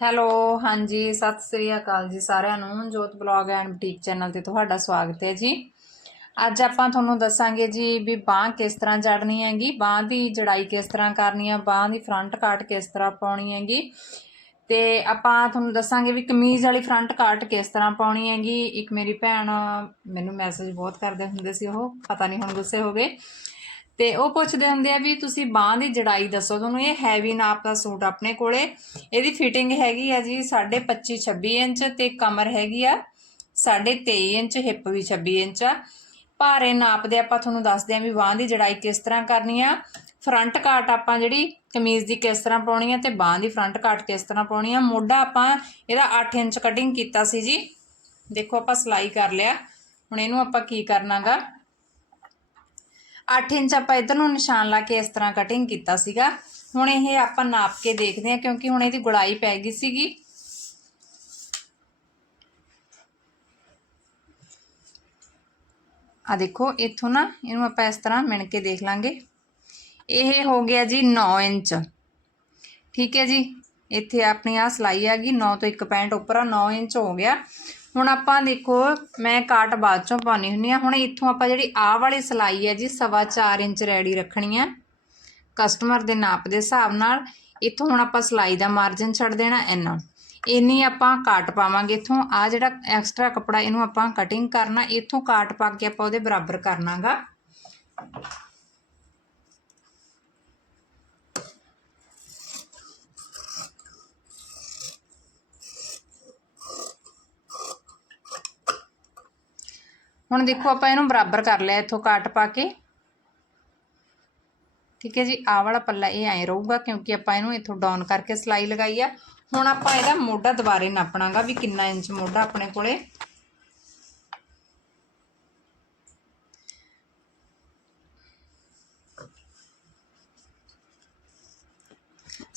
Hello, ਹਾਂਜੀ, ਸਤਿ ਸ੍ਰੀ ਅਕਾਲ ਜੀ ਸਾਰਿਆਂ ਨੂੰ। ਜੋਤ ਬਲੌਗ ਐਂਡ ਬੁਟੀਕ ਚੈਨਲ ਤੇ ਤੁਹਾਡਾ ਸਵਾਗਤ ਹੈ ਜੀ। ਅੱਜ ਆਪਾਂ ਤੁਹਾਨੂੰ ਦੱਸਾਂਗੇ ਜੀ ਵੀ ਬਾਹ ਕਿਸ ਤਰ੍ਹਾਂ ਜੜਨੀ ਹੈਗੀ, ਬਾਹ ਦੀ ਜੜਾਈ ਕਿਸ ਤਰ੍ਹਾਂ ਕਰਨੀ ਹੈ ਬਾਹ ਦੀ ਫਰੰਟ ਕਾਟ ਕਿਸ ਤਰ੍ਹਾਂ ਪਾਉਣੀ ਹੈਗੀ। ਤੇ ਆਪਾਂ ਤੁਹਾਨੂੰ ਦੱਸਾਂਗੇ ਵੀ ਕਮੀਜ਼ ਵਾਲੀ ਫਰੰਟ ਕਾਟ ਕਿਸ ਤਰ੍ਹਾਂ ਪਾਉਣੀ ਹੈਗੀ। ਇੱਕ ਮੇਰੀ ਭੈਣ, ਮੈਨੂੰ ਮੈਸੇਜ ਬਹੁਤ ਕਰਦੇ ਹੁੰਦੇ ਸੀ ਉਹ, ਪਤਾ ਨਹੀਂ ਹੁਣ ਗੁੱਸੇ ਹੋ ਗਏ। ਤੇ ਉਹ ਪੁੱਛਦੇ ਹੁੰਦੇ ਆ ਵੀ ਤੁਸੀਂ ਬਾਹ ਦੀ ਜੜਾਈ ਦੱਸੋ, ਤੁਹਾਨੂੰ ਇਹ ਹੈਵੀ ਨਾਪ ਦਾ ਸੂਟ ਆਪਣੇ ਕੋਲੇ। ਇਹਦੀ ਫਿਟਿੰਗ ਹੈਗੀ ਆ ਜੀ 25.5 26 ਇੰਚ ਤੇ ਕਮਰ ਹੈਗੀ ਆ 23.5 ਇੰਚ ਹਿੱਪ ਵੀ 26 ਇੰਚ ਆ। ਭਾਰੇ ਨਾਪ ਦੇ ਆਪਾਂ ਤੁਹਾਨੂੰ ਦੱਸਦੇ ਆ ਵੀ ਬਾਹ ਦੀ ਜੜਾਈ ਕਿਸ ਤਰ੍ਹਾਂ ਕਰਨੀ ਆ। ਫਰੰਟ ਕਾਟ ਆਪਾਂ ਜਿਹੜੀ ਕਮੀਜ਼ ਦੀ ਕਿਸ ਤਰ੍ਹਾਂ ਪਾਉਣੀ ਆ ਤੇ ਬਾਹ ਦੀ ਫਰੰਟ ਕਾਟ ਕਿਸ ਤਰ੍ਹਾਂ ਪਾਉਣੀ ਆ। ਮੋਢਾ ਆਪਾਂ ਇਹਦਾ 8 ਇੰਚ ਕਟਿੰਗ ਕੀਤਾ ਸੀ ਜੀ। ਦੇਖੋ ਆਪਾਂ ਸਲਾਈ ਕਰ ਲਿਆ। ਹੁਣ ਇਹਨੂੰ ਆਪਾਂ ਕੀ ਕਰਨਾਗਾ? 8 ਇੰਚ ਆਪਾਂ ਇਧਰ ਨੂੰ ਨਿਸ਼ਾਨ ਲਾ ਕੇ ਇਸ ਤਰ੍ਹਾਂ ਕਟਿੰਗ ਕੀਤਾ ਸੀਗਾ। ਹੁਣ ਇਹ ਆਪਾਂ ਨਾਪ ਕੇ ਦੇਖਦੇ ਹਾਂ ਕਿਉਂਕਿ ਹੁਣ ਇਹਦੀ ਗੁੜਾਈ ਪੈ ਗਈ ਸੀਗੀ। ਆ ਦੇਖੋ, ਇੱਥੋਂ ਨਾ ਇਹਨੂੰ ਆਪਾਂ ਇਸ ਤਰ੍ਹਾਂ ਮਿਣ ਕੇ ਦੇਖ ਲਾਂਗੇ। ਇਹ ਹੋ ਗਿਆ ਜੀ 9 ਇੰਚ। ਠੀਕ ਹੈ ਜੀ? ਇੱਥੇ ਆਪਣੀ ਆ ਸਲਾਈ ਆ ਗਈ 9 ਤੋਂ 1 ਪੈਂਟ ਉੱਪਰ ਆ 9 ਇੰਚ ਹੋ ਗਿਆ। ਹੁਣ ਆਪਾਂ ਦੇਖੋ, ਮੈਂ ਕਾਟ ਬਾਅਦ ਚੋਂ ਪਾਉਣੀ ਹੁੰਨੀ ਆ ਹੁਣ ਇੱਥੋਂ ਆਪਾਂ ਜਿਹੜੀ ਆਹ ਵਾਲੀ ਸਲਾਈ ਹੈ ਜੀ, ਸਵਾ 4 ਇੰਚ ਰੈਡੀ ਰੱਖਣੀ ਹੈ। ਕਸਟਮਰ ਦੇ ਨਾਪ ਦੇ ਹਿਸਾਬ ਨਾਲ ਇੱਥੋਂ ਹੁਣ ਆਪਾਂ ਸਲਾਈ ਦਾ ਮਾਰਜਨ ਛੱਡ ਦੇਣਾ ਇੰਨਾ। ਇੰਨੀ ਆਪਾਂ ਕਾਟ ਪਾਵਾਂਗੇ ਇੱਥੋਂ। ਆ ਜਿਹੜਾ ਐਕਸਟਰਾ ਕੱਪੜਾ ਇਹਨੂੰ ਆਪਾਂ ਕਟਿੰਗ ਕਰਨਾ, ਇੱਥੋਂ ਕਾਟ ਪਾ ਕੇ ਆਪਾਂ ਉਹਦੇ ਬਰਾਬਰ ਕਰਨਾਗਾ। ਹੁਣ ਦੇਖੋ ਆਪਾਂ ਇਹਨੂੰ ਬਰਾਬਰ ਕਰ ਲਿਆ, ਇੱਥੋਂ ਕਾਟ ਪਾ ਕੇ। ਠੀਕ ਹੈ ਜੀ, ਆਹ ਵਾਲਾ ਪੱਲਾ ਇਹ ਐਂ ਰਹੂਗਾ ਕਿਉਂਕਿ ਆਪਾਂ ਇਹਨੂੰ ਇੱਥੋਂ ਡਾਊਨ ਕਰਕੇ ਸਲਾਈ ਲਗਾਈ ਆ। ਹੁਣ ਆਪਾਂ ਇਹਦਾ ਮੋਢਾ ਦੁਬਾਰੇ ਨਾਪਣਾਗਾ ਵੀ ਕਿੰਨਾ ਇੰਚ ਮੋਢਾ ਆਪਣੇ ਕੋਲੇ।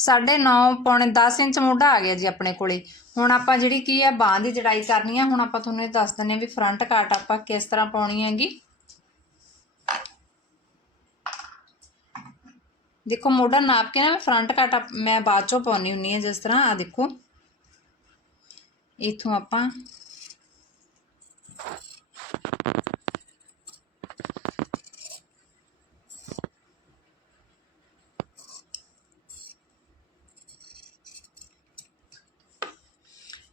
ਸਾਢੇ 9 ਪੌਣੇ 10 ਇੰਚ ਮੋਢਾ ਆ ਗਿਆ ਜੀ ਆਪਣੇ ਕੋਲੇ। ਹੁਣ ਆਪਾਂ ਜਿਹੜੀ ਕੀ ਆ, ਬਾਹ ਦੀ ਜੜਾਈ ਕਰਨੀ ਆ, ਹੁਣ ਆਪਾਂ ਤੁਹਾਨੂੰ ਇਹ ਦੱਸ ਦਿੰਨੇ ਆ ਵੀ ਫਰੰਟ ਕਾਟ ਆਪਾਂ ਕਿਸ ਤਰ੍ਹਾਂ ਪਾਉਣੀ ਹੈਗੀ। ਦੇਖੋ, ਮੋਢਾ ਨਾਪ ਕੇ ਨਾ ਮੈਂ ਫਰੰਟ ਕਾਟ ਮੈਂ ਬਾਅਦ ਚੋਂ ਪਾਉਣੀ ਹੁੰਨੀ ਹੈ ਜਿਸ ਤਰ੍ਹਾਂ ਆ ਦੇਖੋ। ਇਥੋਂ ਆਪਾਂ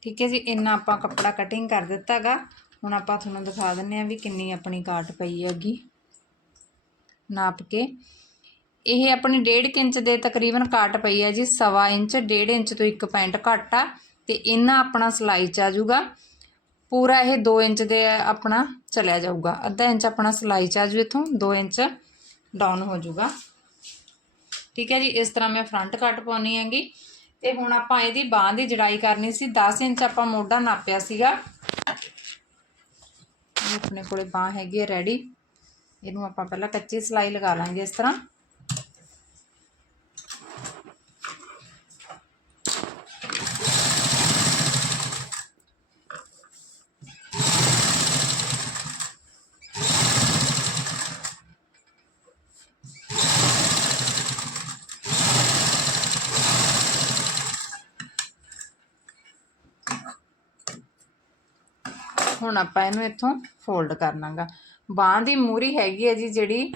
ਠੀਕ ਹੈ ਜੀ, ਇੰਨਾ ਆਪਾਂ ਕੱਪੜਾ ਕਟਿੰਗ ਕਰ ਦਿੱਤਾਗਾ ਹੁਣ ਆਪਾਂ ਤੁਹਾਨੂੰ ਦਿਖਾ ਦਿੰਨੇ ਆ ਵੀ ਕਿੰਨੀ ਆਪਣੀ ਕਾਟ ਪਈ ਹੈਗੀ। ਨਾਪ ਕੇ। ਇਹ ਆਪਣੀ 1.5 ਇੰਚ ਦੇ ਤਕਰੀਬਨ ਕਾਟ ਪਈ ਹੈ ਜੀ 1.5 ਇੰਚ 1.5 ਇੰਚ ਤੋਂ 1 ਪੈਂਟ ਘੱਟ ਆ, ਤੇ ਇਹਨਾਂ ਆਪਣਾ ਸਲਾਈ ਚ ਆ ਜਾਊਗਾ। ਪੂਰਾ ਇਹ 2 ਇੰਚ ਦੇ ਆਪਣਾ ਚਲਿਆ ਜਾਊਗਾ। ਅੱਧਾ ਇੰਚ ਆਪਣਾ ਸਲਾਈ ਚ ਆ ਜੂ ਇਥੋਂ 2 ਇੰਚ ਡਾਊਨ ਹੋ ਜਾਊਗਾ। ਠੀਕ ਹੈ ਜੀ, ਇਸ ਤਰ੍ਹਾਂ ਮੈਂ ਫਰੰਟ ਕੱਟ ਪਾਉਣੀ ਹੈਗੀ। ਤੇ ਹੁਣ ਆਪਾਂ ਇਹਦੀ ਬਾਹ ਦੀ ਜੜਾਈ ਕਰਨੀ ਸੀ 10 ਇੰਚ ਆਪਾਂ ਮੋਢਾ ਨਾਪਿਆ ਸੀਗਾ। ਆਪਣੇ ਕੋਲੇ ਬਾਹ ਹੈਗੀ ਹੈ ਰੈਡੀ ਇਹਨੂੰ ਆਪਾਂ ਪਹਿਲਾਂ ਕੱਚੀ ਸਲਾਈ ਲਗਾ ਲਾਂਗੇ ਇਸ ਤਰ੍ਹਾਂ। ਹੁਣ ਆਪਾਂ ਇਹਨੂੰ ਇੱਥੋਂ ਫੋਲਡ ਕਰਨਾਗਾ। ਬਾਹ ਦੀ ਮੂਰੀ ਹੈਗੀ ਹੈ ਜੀ ਜਿਹੜੀ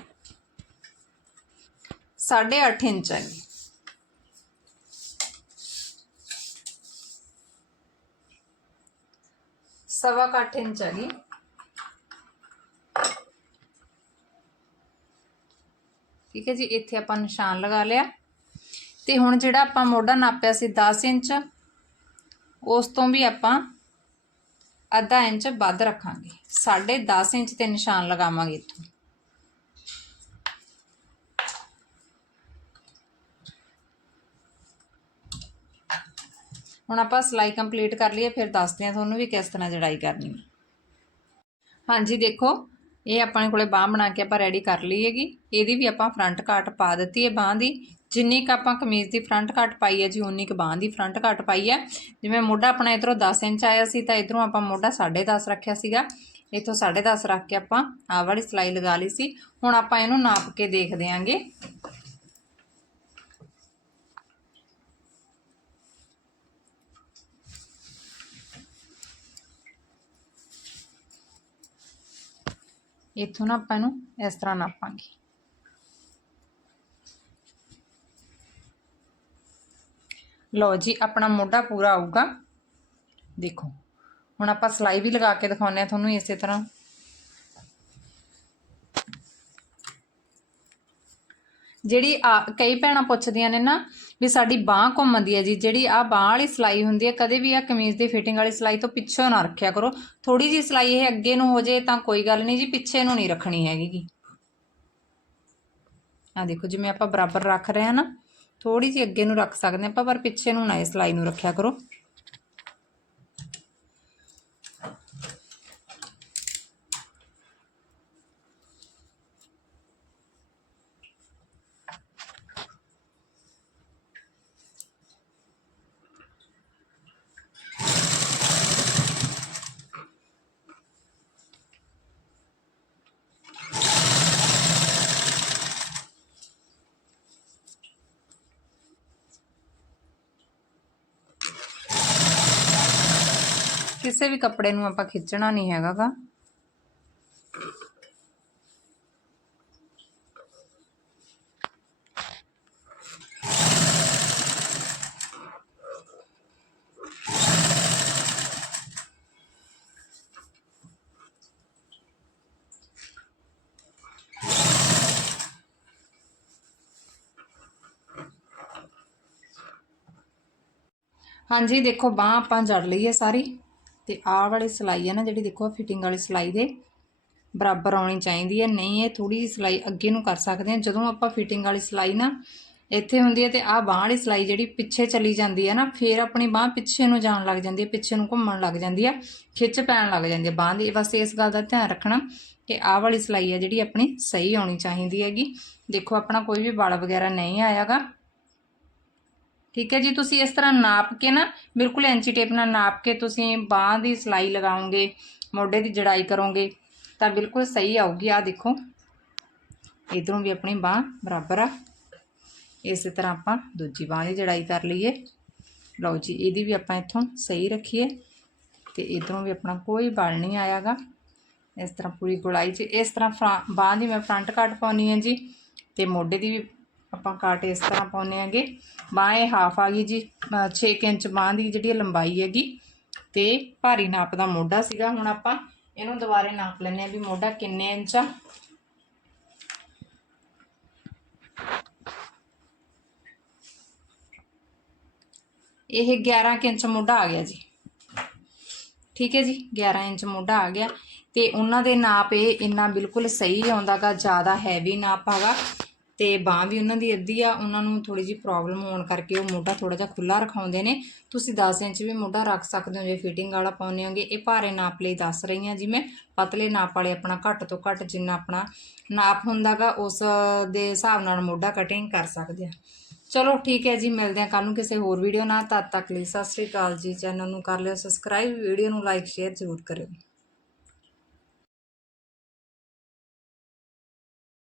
8.5 ਇੰਚ ਹੈ ਸਵਾ ਕੁ ਅੱਠ ਇੰਚ ਹੈਗੀ ਠੀਕ ਹੈ ਜੀ, ਇੱਥੇ ਆਪਾਂ ਨਿਸ਼ਾਨ ਲਗਾ ਲਿਆ। ਤੇ ਹੁਣ ਜਿਹੜਾ ਆਪਾਂ ਮੋਢਾ ਨਾਪਿਆ ਸੀ 10 ਇੰਚ, ਉਸ ਤੋਂ ਵੀ ਆਪਾਂ ਅੱਧਾ ਇੰਚ ਵੱਧ ਰੱਖਾਂਗੇ। 10.5 ਇੰਚ ਤੇ ਨਿਸ਼ਾਨ ਲਗਾਵਾਂਗੇ ਇੱਥੋਂ। ਹੁਣ ਆਪਾਂ ਸਲਾਈ ਕੰਪਲੀਟ ਕਰ ਲਈਏ, ਫਿਰ ਦੱਸਦੇ ਹਾਂ ਤੁਹਾਨੂੰ ਵੀ ਕਿਸ ਤਰ੍ਹਾਂ ਜੜਾਈ ਕਰਨੀ ਹੈ। ਹਾਂਜੀ, ਦੇਖੋ ਇਹ ਆਪਣੇ ਕੋਲੇ ਬਾਹ ਬਣਾ ਕੇ ਆਪਾਂ ਰੈਡੀ ਕਰ ਲਈ ਹੈਗੀ। ਇਹਦੀ ਵੀ ਆਪਾਂ ਫਰੰਟ ਕਾਟ ਪਾ ਦਿੱਤੀ ਹੈ ਬਾਹ ਦੀ। ਜਿੰਨੀ ਕ ਆਪਾਂ ਕਮੀਜ਼ ਦੀ ਫਰੰਟ ਕੱਟ ਪਾਈ ਹੈ ਜੀ, ਉਨੀ ਕ ਬਾਹ ਦੀ ਫਰੰਟ ਕੱਟ ਪਾਈ ਹੈ। ਜਿਵੇਂ ਮੋਢਾ ਆਪਣਾ ਇਧਰੋਂ 10 ਇੰਚ ਆਇਆ ਸੀ, ਤਾਂ ਇਧਰੋਂ ਆਪਾਂ ਮੋਢਾ 10.5 ਰੱਖਿਆ ਸੀਗਾ। ਇਥੋਂ 10.5 ਰੱਖ ਕੇ ਆਪਾਂ ਆਹ ਵਾਲੀ ਸਲਾਈ ਲਗਾ ਲਈ ਸੀ। ਹੁਣ ਆਪਾਂ ਇਹਨੂੰ ਨਾਪ ਕੇ ਦੇਖਦੇ ਆਂਗੇ। ਇੱਥੋਂ ਨਾ ਆਪਾਂ ਇਹਨੂੰ ਇਸ ਤਰ੍ਹਾਂ ਨਾਪਾਂਗੇ ਲਓ ਜੀ ਆਪਣਾ ਮੋਢਾ ਪੂਰਾ ਆਊਗਾ ਦੇਖੋ ਹੁਣ ਆਪਾਂ ਸਲਾਈ ਵੀ ਲਗਾ ਕੇ ਦਿਖਾਉਂਦੇ ਆ ਤੁਹਾਨੂੰ ਇਸੇ ਤਰ੍ਹਾਂ ਜਿਹੜੀ ਆ ਕਈ ਭੈਣਾਂ ਪੁੱਛਦੀਆਂ ਨੇ ਨਾ ਵੀ ਸਾਡੀ ਬਾਹ ਘੁੰਮਦੀ ਹੈ ਜੀ, ਜਿਹੜੀ ਆ ਬਾਹ ਵਾਲੀ ਸਲਾਈ ਹੁੰਦੀ ਹੈ, ਕਦੇ ਵੀ ਆ ਕਮੀਜ਼ ਦੀ ਫਿਟਿੰਗ ਵਾਲੀ ਸਲਾਈ ਤੋਂ ਪਿੱਛੋਂ ਨਾ ਰੱਖਿਆ ਕਰੋ। ਥੋੜੀ ਜੀ ਸਲਾਈ ਇਹ ਅੱਗੇ ਨੂੰ ਹੋ ਜੇ ਤਾਂ ਕੋਈ ਗੱਲ ਨਹੀਂ ਜੀ, ਪਿੱਛੇ ਨੂੰ ਨਹੀਂ ਰੱਖਣੀ ਹੈਗੀ ਗੀ। ਆ ਦੇਖੋ ਜਿਵੇਂ ਆਪਾਂ ਬਰਾਬਰ ਰੱਖ ਰਹੇ ਹਾਂ ਨਾ ਥੋੜੀ ਜੀ ਅੱਗੇ ਨੂੰ ਰੱਖ ਸਕਦੇ ਆਪਾਂ, ਪਰ ਪਿੱਛੇ ਨੂੰ ਨਾ ਇਹ ਸਲਾਈ ਨੂੰ ਰੱਖਿਆ ਕਰੋ। ਕਿਸੇ ਵੀ ਕੱਪੜੇ ਨੂੰ ਆਪਾਂ ਖਿੱਚਣਾ ਨਹੀਂ ਹੈਗਾ ਗਾ ਹਾਂਜੀ, ਦੇਖੋ, ਬਾਹ ਆਪਾਂ ਜੜ ਲਈ ਹੈ ਸਾਰੀ। ਤੇ ਆਹ ਵਾਲੀ ਸਲਾਈ ਹੈ ਨਾ ਜਿਹੜੀ ਦੇਖੋ ਫਿਟਿੰਗ ਵਾਲੀ ਸਲਾਈ ਦੇ, ਬਰਾਬਰ ਆਉਣੀ ਚਾਹੀਦੀ ਹੈ ਨਹੀਂ ਇਹ ਥੋੜੀ ਜਿਹੀ ਸਲਾਈ ਅੱਗੇ ਨੂੰ ਕਰ ਸਕਦੇ ਹਾਂ ਜਦੋਂ ਆਪਾਂ ਫਿਟਿੰਗ ਵਾਲੀ ਸਲਾਈ ਨਾ, ਇੱਥੇ ਹੁੰਦੀ ਹੈ ਤੇ ਆਹ ਬਾਹ ਵਾਲੀ ਸਲਾਈ ਜਿਹੜੀ ਪਿੱਛੇ ਚਲੀ ਜਾਂਦੀ ਹੈ ਨਾ, ਫੇਰ ਆਪਣੀ ਬਾਹ ਪਿੱਛੇ ਨੂੰ ਜਾਣ ਲੱਗ ਜਾਂਦੀ ਹੈ ਪਿੱਛੇ ਨੂੰ ਘੁੰਮਣ ਲੱਗ ਜਾਂਦੀ ਹੈ ਖਿੱਚ ਪੈਣ ਲੱਗ ਜਾਂਦੀ ਹੈ ਬਾਹ ਦੀ। ਬਸ ਇਸ ਗੱਲ ਦਾ ਧਿਆਨ ਰੱਖਣਾ ਕਿ ਆਹ ਵਾਲੀ ਸਲਾਈ ਹੈ ਜਿਹੜੀ ਆਪਣੀ ਸਹੀ ਆਉਣੀ ਚਾਹੀਦੀ ਹੈਗੀ। ਦੇਖੋ ਆਪਣਾ ਕੋਈ ਵੀ ਵਲ ਵਗੈਰਾ ਨਹੀਂ ਆਇਆਗਾ। ਠੀਕ ਹੈ ਜੀ, ਤੁਸੀਂ ਇਸ ਤਰ੍ਹਾਂ ਨਾਪ ਕੇ ਨਾ ਬਿਲਕੁਲ ਐਂਚੀ ਟੇਪ ਨਾਲ ਨਾਪ ਕੇ ਤੁਸੀਂ ਬਾਹ ਦੀ ਸਲਾਈ ਲਗਾਓਗੇ, ਮੋਢੇ ਦੀ ਜੜਾਈ ਕਰੋਗੇ, ਤਾਂ ਬਿਲਕੁਲ ਸਹੀ ਆਊਗੀ। ਆ ਦੇਖੋ, ਇਧਰੋਂ ਵੀ ਆਪਣੀ ਬਾਹ ਬਰਾਬਰ ਆ। ਇਸੇ ਤਰ੍ਹਾਂ ਆਪਾਂ ਦੂਜੀ ਬਾਹ ਦੀ ਜੜਾਈ ਕਰ ਲਈਏ। ਲਓ ਜੀ, ਇਹਦੀ ਵੀ ਆਪਾਂ ਇੱਥੋਂ ਸਹੀ ਰੱਖੀਏ ਤੇ ਇਧਰੋਂ ਵੀ ਆਪਣਾ ਕੋਈ ਬਲ ਨਹੀਂ ਆਇਆਗਾ। ਇਸ ਤਰ੍ਹਾਂ ਪੂਰੀ ਗੁਲਾਈ 'ਚ, ਇਸ ਤਰ੍ਹਾਂ ਬਾਹ ਦੀ ਮੈਂ ਫਰੰਟ ਕੱਟ ਪਾਉਣੀ ਹੈ ਜੀ ਤੇ ਮੋਢੇ ਦੀ ਵੀ ਆਪਾਂ ਕਾਟ ਇਸ ਤਰ੍ਹਾਂ ਪਾਉਨੇ ਆਂਗੇ ਬਾਹ ਇਹ ਹਾਫ ਆ ਗਈ ਜੀ। 6 ਇੰਚ ਬਾਹ ਦੀ ਜਿਹੜੀ ਲੰਬਾਈ ਹੈਗੀ ਤੇ ਭਾਰੀ ਨਾਪ ਦਾ ਮੋਢਾ ਸੀਗਾ। ਹੁਣ ਆਪਾਂ ਇਹਨੂੰ ਦੁਬਾਰੇ ਨਾਪ ਲੈਨੇ ਆ ਵੀ ਮੋਢਾ ਕਿੰਨੇ ਇੰਚ ਆ। ਇਹ 11 ਕੁ ਇੰਚ ਮੋਢਾ ਆ ਗਿਆ ਜੀ। ਠੀਕ ਹੈ ਜੀ 11 ਇੰਚ ਮੋਢਾ ਆ ਗਿਆ। ਤੇ ਉਹਨਾਂ ਦੇ ਨਾਪ ਇਹ ਇੰਨਾ ਬਿਲਕੁਲ ਸਹੀ ਆਉਂਦਾਗਾ ਜ਼ਿਆਦਾ ਹੈਵੀ ਨਾਪ ਹੈਗਾ ਤੇ ਬਾਹ ਵੀ ਉਹਨਾਂ ਦੀ ਅੱਧੀ ਆ, ਉਹਨਾਂ ਨੂੰ ਥੋੜੀ ਜੀ ਪ੍ਰੋਬਲਮ ਹੋਣ ਕਰਕੇ ਉਹ ਮੋਢਾ ਥੋੜਾ ਜਿਹਾ ਖੁੱਲਾ ਰਖਾਉਂਦੇ ਨੇ। ਤੁਸੀਂ 10 ਇੰਚ ਵੀ ਮੋਢਾ ਰੱਖ ਸਕਦੇ ਹੋ, ਜੇ ਫਿਟਿੰਗ ਵਾਲਾ ਪਾਉਂਦੇ ਹੋਗੇ। ਇਹ ਭਾਰੇ ਨਾਪ ਲਈ ਦੱਸ ਰਹੀ ਹਾਂ ਜੀ ਮੈਂ। ਪਤਲੇ ਨਾਪ ਵਾਲੇ ਆਪਣਾ ਘੱਟ ਤੋਂ ਘੱਟ ਜਿੰਨਾ ਆਪਣਾ ਨਾਪ ਹੁੰਦਾਗਾ, ਉਸ ਦੇ ਹਿਸਾਬ ਨਾਲ ਮੋਢਾ ਕਟਿੰਗ ਕਰ ਸਕਦੇ ਆ ਚਲੋ ਠੀਕ ਹੈ ਜੀ, ਮਿਲਦੇ ਹਾਂ ਕੱਲ ਨੂੰ ਕਿਸੇ ਹੋਰ ਵੀਡੀਓ ਨਾਲ। ਤਦ ਤੱਕ ਲਈ ਸਤਿ ਸ੍ਰੀ ਅਕਾਲ ਜੀ। ਚੈਨਲ ਨੂੰ ਕਰ ਲਿਓ ਸਬਸਕ੍ਰਾਈਬ ਵੀਡੀਓ ਨੂੰ ਲਾਈਕ ਸ਼ੇਅਰ ਜ਼ਰੂਰ ਕਰਿਓ।